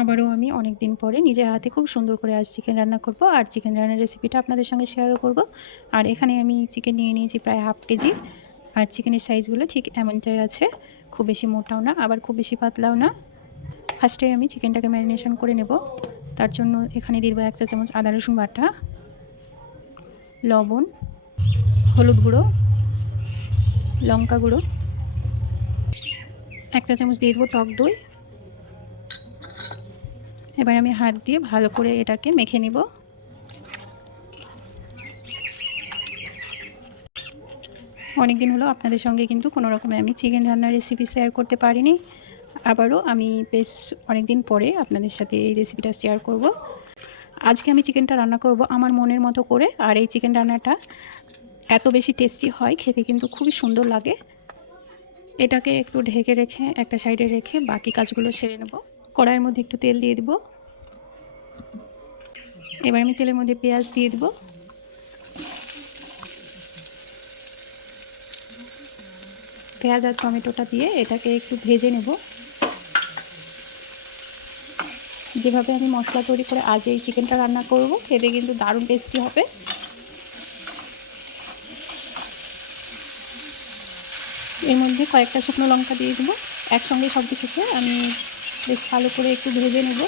আবারও আমি অনেক দিন পরে নিজের হাতে খুব সুন্দর করে আজ চিকেন রান্না করব আর চিকেন রান্নার রেসিপিটা আপনাদের সঙ্গে শেয়ারও করব। আর এখানে আমি চিকেন নিয়ে নিয়েছি প্রায় হাফ কেজি। আর চিকেনের সাইজগুলো ঠিক এমনটাই আছে। খুব বেশি মোটাও না, আবার খুব বেশি পাতলাও না। ফার্স্টে আমি চিকেনটাকে ম্যারিনেশন করে নেব। তার জন্য এখানে দেবো এক চা চামচ আদা রসুন বাটা, লবণ, হলুদ গুঁড়ো, লঙ্কা গুঁড়ো। এক চা চামচ দিয়ে দেবো টক দই। এবার আমি হাত দিয়ে ভালো করে এটাকে মেখে নিব। অনেক দিন হলো আপনাদের সঙ্গে কিন্তু কোনো রকমে আমি চিকেন রান্নার রেসিপি শেয়ার করতে পারিনি। আবারও আমি বেশ অনেক দিন পরে আপনাদের সাথে এই রেসিপিটা শেয়ার করব। আজকে আমি চিকেনটা রান্না করব আমার মনের মতো করে, আর এই চিকেন রান্নাটা এত বেশি টেস্টি হয়, খেতে কিন্তু খুবই সুন্দর লাগে। এটাকে একটু ঢেকে রেখে, একটা সাইডে রেখে বাকি কাজগুলো সেরে নেব। কড়াইয়ের মধ্যে একটু তেল দিয়ে দেবো। এবার আমি তেলের মধ্যে পেঁয়াজ দিয়ে দেবো। পেঁয়াজ আর টমেটোটা দিয়ে এটাকে একটু ভেজে নেব। যেভাবে আমি মশলা তৈরি করে আজ এই চিকেনটা রান্না করব, খেতে কিন্তু দারুণ টেস্টি হবে। এর মধ্যে কয়েকটা শুকনো লঙ্কা দিয়ে দেবো। একসঙ্গে সব কিছুকে আমি বেশ ভালো করে একটু ভেজে নেব।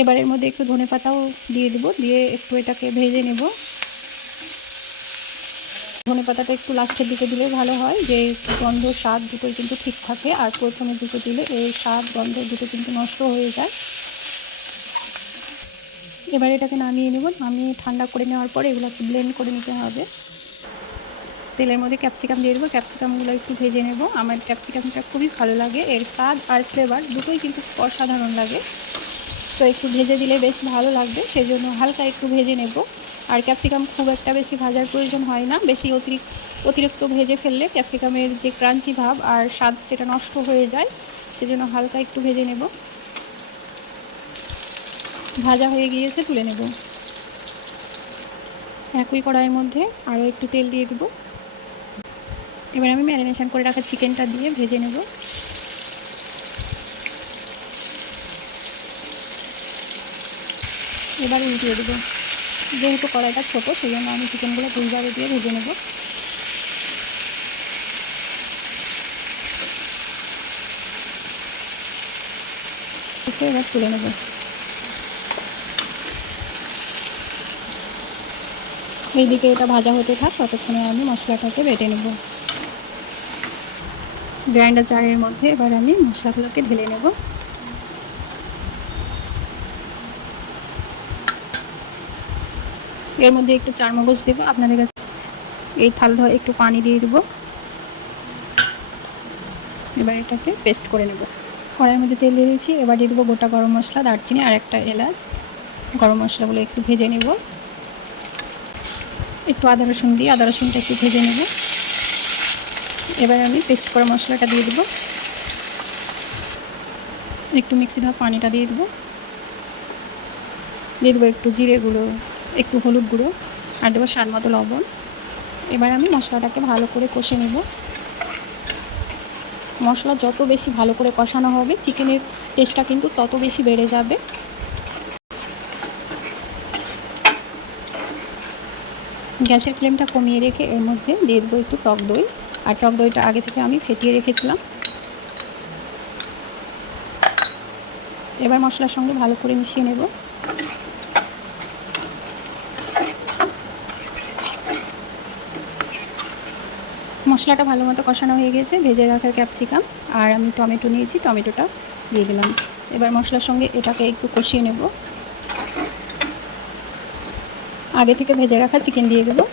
এবার এর মধ্যে একটু ধনে পাতাও দিয়ে দেবো, দিয়ে একটু এটাকে ভেজে নেব। ধনে পাতাটা একটু লাস্টের দিকে দিলে ভালো হয়, যে গন্ধ স্বাদ দুটোই কিন্তু ঠিক থাকে, আর প্রথমে দুটো দিলে এই স্বাদ গন্ধ দুটো কিন্তু নষ্ট হয়ে যায়। এবার এটাকে নামিয়ে নেব। নামিয়ে ঠান্ডা করে নেওয়ার পর এগুলোকে ব্লেন্ড করে নিতে হবে। তেলের মধ্যে ক্যাপসিকাম দিয়ে দেবো। ক্যাপসিকামগুলো একটু ভেজে নেব। আমার ক্যাপসিকামটা খুবই ভালো লাগে। এর স্বাদ আর ফ্লেভার দুটোই কিন্তু অসাধারণ লাগে। তো একটু ভেজে দিলে বেশ ভালো লাগবে। সেজন্য হালকা একটু ভেজে নেব। আর ক্যাপসিকাম খুব একটা বেশি ভাজার প্রয়োজন হয় না। বেশি অতিরিক্ত অতিরিক্ত ভেজে ফেললে ক্যাপসিকামের যে ক্রাঞ্চি ভাব আর স্বাদ সেটা নষ্ট হয়ে যায়। সেজন্য হালকা একটু ভেজে নেব। ভাজা হয়ে গিয়েছে, তুলে নেব। একই কড়াইয়ের মধ্যে আরও একটু তেল দিয়ে দেবো। এবার আমি ম্যারিনেশন করে রাখা চিকেনটা দিয়ে ভেজে নেব। এবার উল্টিয়ে দেবো। যেহেতু কড়াইটা ছোটো সেই জন্য আমি চিকেনগুলো দুইবারে দিয়ে ভেজে নেব। এবার তুলে নেব। এইদিকে এটা ভাজা হতে থাক, ততক্ষণে আমি মশলাটাকে বেটে নেব। গ্রাইন্ডার জারের মধ্যে এবার আমি মশলাগুলোকে ঢেলে নেব। এর মধ্যে একটু চারমগজ দেবো, আপনাদের কাছে এই থাল ধোয়া একটু পানি দিয়ে দেবো। এবার এটাকে পেস্ট করে নেব। কড়াইয়ের মধ্যে তেল দিয়ে দিয়েছি, এবার দিয়ে দেবো গোটা গরম মশলা, দারচিনি আর একটা এলাচ। গরম মশলাগুলো একটু ভেজে নেব। একটু আদা রসুন দিয়ে, আদা রসুনটা একটু ভেজে নেব। এবার আমি পেস্ট করা মশলাটা দিয়ে দেবো। একটু মিক্সি ধোয়া পানিটা দিয়ে দেবো। দিয়ে দেবো একটু জিরে গুঁড়ো, একটু হলুদ গুঁড়ো, আর দেবো স্বাদ মতো লবণ। এবার আমি মশলাটাকে ভালো করে কষে নেব। মশলা যত বেশি ভালো করে কষানো হবে চিকেনের টেস্টটা কিন্তু তত বেশি বেড়ে যাবে। গ্যাসের ফ্লেমটা কমিয়ে রেখে এর মধ্যে দিয়ে দেবো একটু টক দই। আর টক দইটা আগে থেকে আমি ফেটিয়ে রেখেছিলাম। এবার মশলার সঙ্গে ভালো করে মিশিয়ে নেব। মশলাটা ভালো মতো কষানো হয়ে গেছে, ভেজে রাখা ক্যাপসিকাম আর আমি টমেটো নিয়েছি, টমেটোটা দিয়ে দিলাম। এবার মশলার সঙ্গে এটাকে একটু কষিয়ে নেব। আগে থেকে ভেজে রাখা চিকেন দিয়ে দেবো।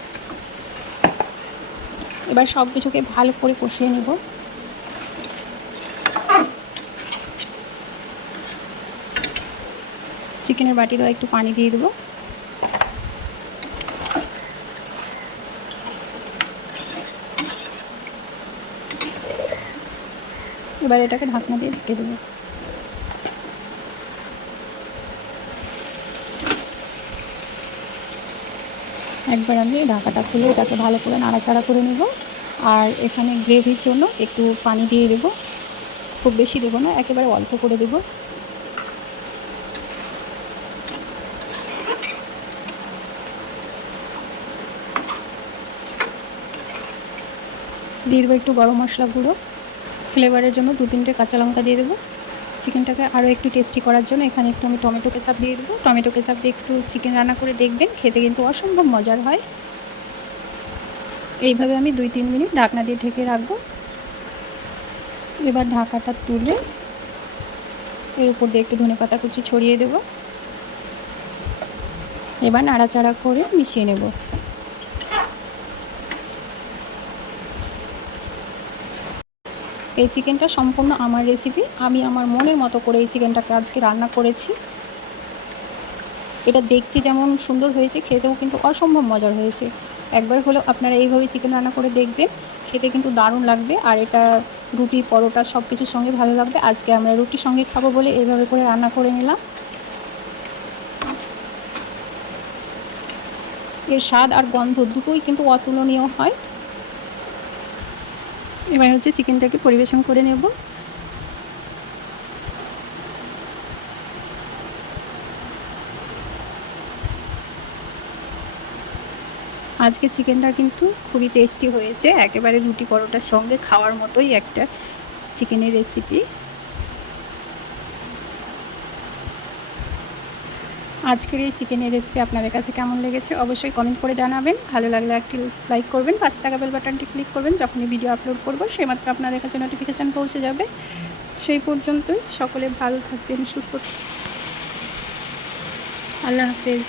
এবার সব কিছুকে ভালো করে কষিয়ে নেব। চিকেনের বাটিরও একটু পানি দিয়ে দেবো। এবার এটাকে ঢাকনা দিয়ে ঢেকে দেবো। একবার আমি ঢাকাটা খুলে এটাকে ভালো করে নাড়াচাড়া করে নেব। আর এখানে গ্রেভির জন্য একটু পানি দিয়ে দেবো। খুব বেশি দেবো না, একেবারে অল্প করে দেবো। দিয়ে দেবো একটু গরম মশলা গুঁড়ো। ফ্লেভারের জন্য দু তিনটে কাঁচা লঙ্কা দিয়ে দেবো। চিকেনটাকে আরও একটু টেস্টি করার জন্য এখানে একটু আমি টমেটো কেচাপ দিয়ে দেবো। টমেটো কেচাপ দিয়ে একটু চিকেন রান্না করে দেখবেন, খেতে কিন্তু অসম্ভব মজার হয়। এইভাবে আমি দুই তিন মিনিট ঢাকনা দিয়ে ঢেকে রাখব। এবার ঢাকাটা তুলে এর উপর দিয়ে একটু ধনে পাতা কুচি ছড়িয়ে দেবো। এবার নাড়াচাড়া করে মিশিয়ে নেব। এই চিকেনটা সম্পূর্ণ আমার রেসিপি আমি আমার মনের মতো করে এই চিকেনটাকে আজকে রান্না করেছি। এটা দেখতে যেমন সুন্দর হয়েছে, খেতেও কিন্তু অসম্ভব মজার হয়েছে। একবার হলেও আপনারা এইভাবে চিকেন রান্না করে দেখবেন, খেতে কিন্তু দারুণ লাগবে। আর এটা রুটি, পরোটা সব কিছুর সঙ্গে ভালো লাগবে। আজকে আমরা রুটির সঙ্গে খাব বলে এইভাবে করে রান্না করে নিলাম। এর স্বাদ আর গন্ধ দুটোই কিন্তু অতুলনীয় হয়। এবার হচ্ছে চিকেনটাকে পরিবেশন করে নেব। আজকে চিকেনটা কিন্তু খুবই টেস্টি হয়েছে, একেবারে রুটি পরোটার সঙ্গে খাওয়ার মতোই একটা চিকেনের রেসিপি আজকের এই চিকেনের রেসিপি আপনাদের কাছে কেমন লেগেছে অবশ্যই কমেন্ট করে জানাবেন। ভালো লাগলে একটি লাইক করবেন, পাশে থাকা বেল বাটনটি ক্লিক করবেন, যখনই ভিডিও আপলোড করব সেমাত্র আপনাদের কাছে নোটিফিকেশান পৌঁছে যাবে। সেই পর্যন্তই, সকলে ভালো থাকবেন, সুস্থ আল্লাহ হাফেজ।